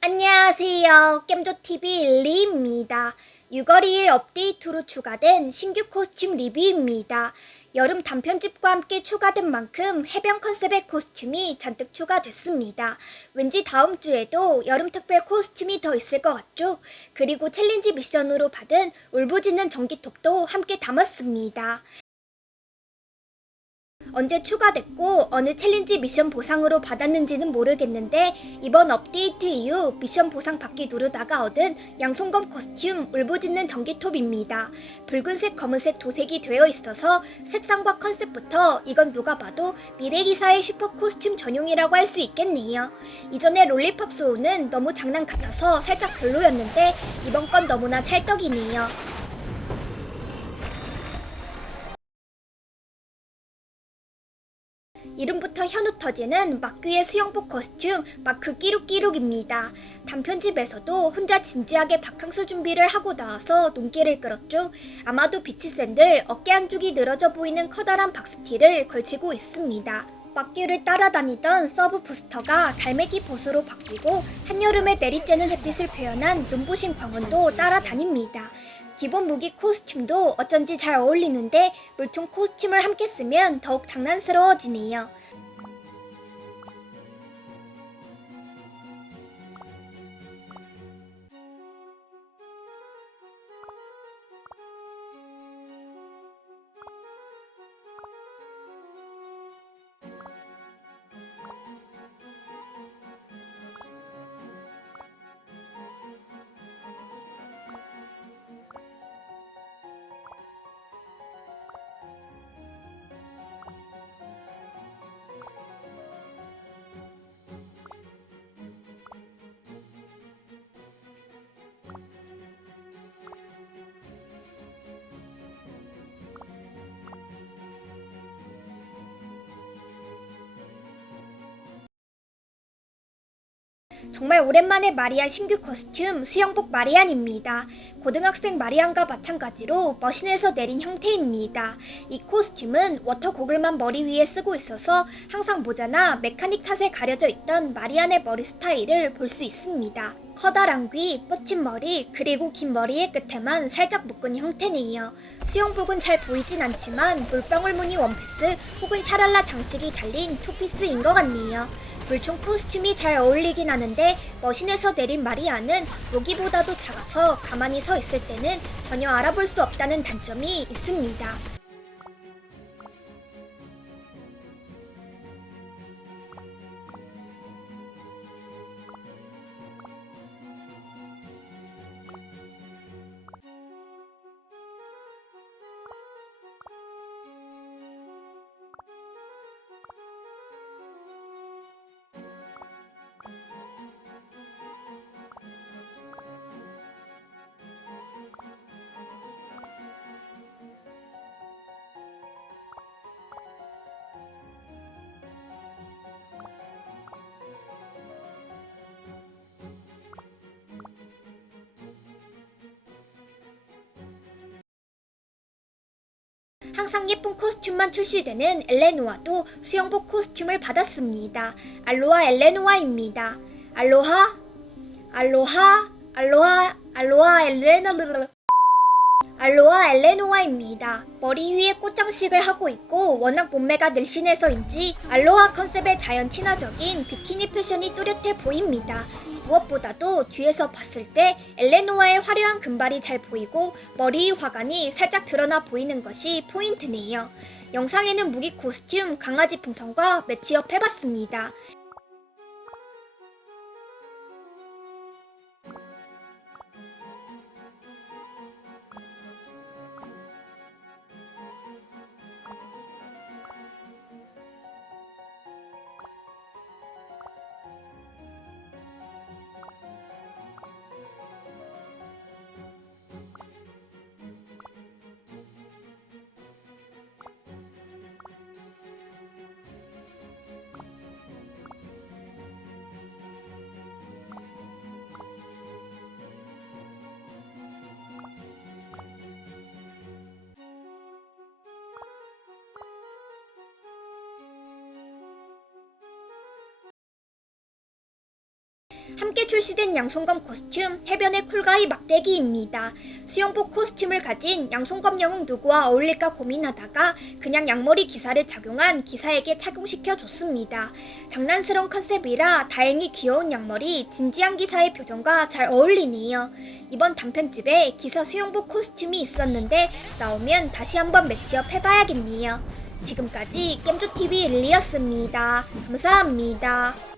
안녕하세요. 겜조TV 리입니다. 6월 2일 업데이트로 추가된 신규 코스튬 리뷰입니다. 여름 단편집과 함께 추가된 만큼 해변 컨셉의 코스튬이 잔뜩 추가됐습니다. 왠지 다음 주에도 여름 특별 코스튬이 더 있을 것 같죠? 그리고 챌린지 미션으로 받은 울부짖는 전기톱도 함께 담았습니다. 언제 추가됐고 어느 챌린지 미션 보상으로 받았는지는 모르겠는데 이번 업데이트 이후 미션 보상 받기 누르다가 얻은 양손검 코스튬 울부짖는 전기톱입니다. 붉은색 검은색 도색이 되어 있어서 색상과 컨셉부터 이건 누가 봐도 미래기사의 슈퍼 코스튬 전용이라고 할 수 있겠네요. 이전에 롤리팝 소우는 너무 장난 같아서 살짝 별로였는데 이번 건 너무나 찰떡이네요. 이름부터 현우 터지는 마크의 수영복 코스튬 마크 끼룩끼룩입니다. 단편집에서도 혼자 진지하게 바캉스 준비를 하고 나와서 눈길을 끌었죠. 아마도 비치샌들 어깨 한쪽이 늘어져 보이는 커다란 박스티를 걸치고 있습니다. 막기를 따라다니던 서브 부스터가 달매기 보스로 바뀌고 한여름에 내리쬐는 햇빛을 표현한 눈부신 광원도 따라다닙니다. 기본 무기 코스튬도 어쩐지 잘 어울리는데 물총 코스튬을 함께 쓰면 더욱 장난스러워지네요. 정말 오랜만에 마리안 신규 코스튬 수영복 마리안입니다. 고등학생 마리안과 마찬가지로 머신에서 내린 형태입니다. 이 코스튬은 워터 고글만 머리 위에 쓰고 있어서 항상 모자나 메카닉 탓에 가려져 있던 마리안의 머리 스타일을 볼 수 있습니다. 커다란 귀, 뻗친 머리, 그리고 긴 머리의 끝에만 살짝 묶은 형태네요. 수영복은 잘 보이진 않지만 물방울 무늬 원피스 혹은 샤랄라 장식이 달린 투피스인 것 같네요. 물총 코스튬이 잘 어울리긴 하는데 머신에서 내린 마리아는 여기보다도 작아서 가만히 서 있을 때는 전혀 알아볼 수 없다는 단점이 있습니다. 상 예쁜 코스튬만 출시되는 엘레노아도 수영복 코스튬을 받았습니다. 알로하 엘레노아입니다. 알로하, 알로하, 알로하, 알로하 엘레노 알로하 엘레노아입니다. 머리 위에 꽃장식을 하고 있고 워낙 몸매가 늘씬해서인지 알로하 컨셉의 자연 친화적인 비키니 패션이 뚜렷해 보입니다. 무엇보다도 뒤에서 봤을 때 엘레노아의 화려한 금발이 잘 보이고 머리 위 화관이 살짝 드러나 보이는 것이 포인트네요. 영상에는 무기 코스튬 강아지 풍선과 매치업 해봤습니다. 함께 출시된 양손검 코스튬 해변의 쿨가이 막대기입니다. 수영복 코스튬을 가진 양손검 영웅 누구와 어울릴까 고민하다가 그냥 양머리 기사를 착용한 기사에게 착용시켜 줬습니다. 장난스러운 컨셉이라 다행히 귀여운 양머리 진지한 기사의 표정과 잘 어울리네요. 이번 단편집에 기사 수영복 코스튬이 있었는데 나오면 다시 한번 매치업 해봐야겠네요. 지금까지 겜조TV 릴리였습니다. 감사합니다.